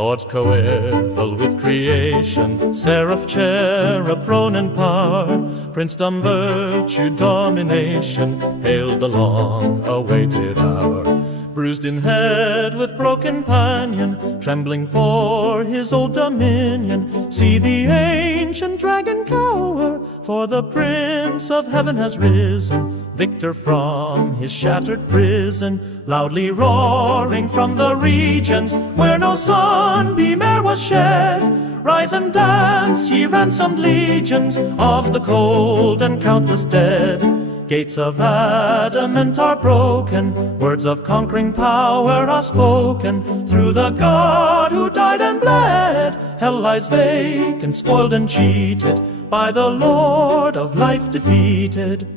Lords coeval with creation, seraph, cherub, throne and power, princedom, virtue, domination, hailed the long-awaited hour. Bruised in head with broken panion, trembling for his old dominion, see the ancient dragon cower, for the Prince of Heaven has risen, victor from his shattered prison, loudly roaring from the regions where no sunbeam e'er was shed. Rise and dance, ye ransomed legions of the cold and countless dead. Gates of adamant are broken, words of conquering power are spoken, through the God who died and bled. Hell lies vacant, spoiled and cheated, by the Lord of life defeated.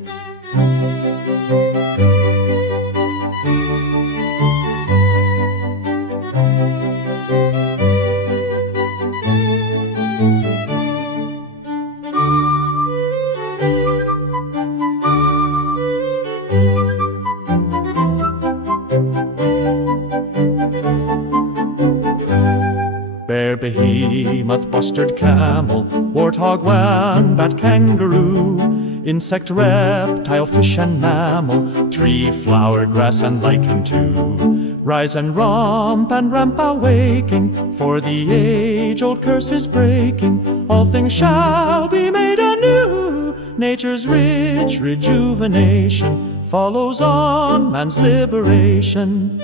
Bear, behemoth, bustard camel, warthog, wombat, kangaroo, insect, reptile, fish and mammal, tree, flower, grass and lichen too. Rise and ramp awaking, for the age-old curse is breaking. All things shall be made anew. Nature's rich rejuvenation follows on man's liberation.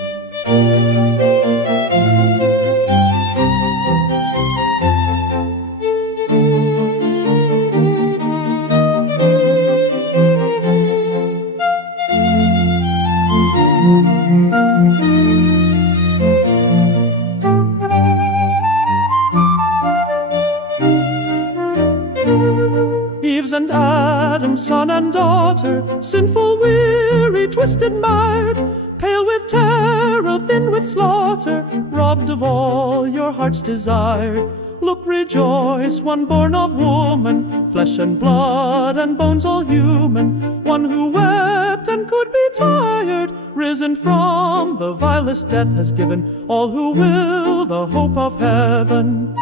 Eve's and Adam's son and daughter, sinful, weary, twisted, mired, pale with terror, thin with slaughter, robbed of all your heart's desire. Look, rejoice, one born of woman, flesh and blood and bones all human, one who wept and could be tired, risen from the vilest death, has given all who will the hope of heaven.